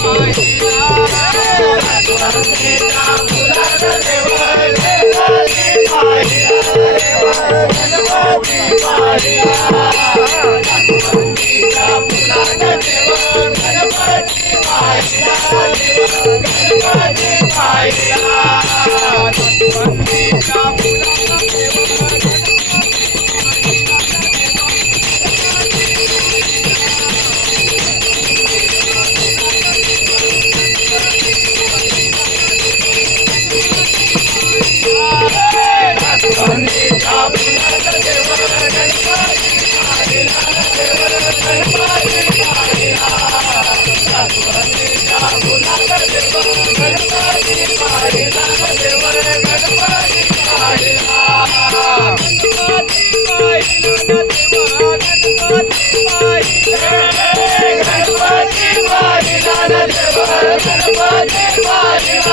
Thank you.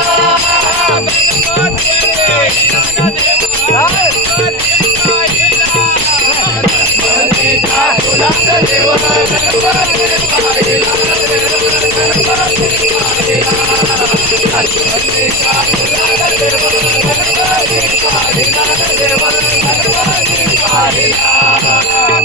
Bye. Hare Rama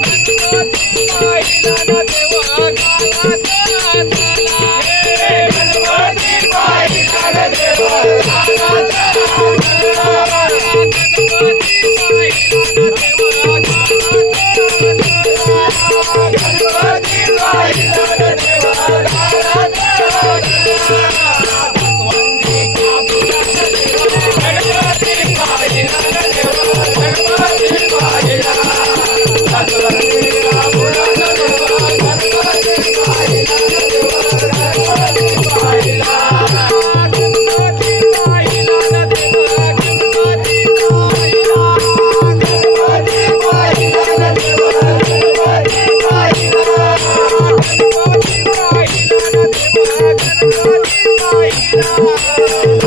Thank you.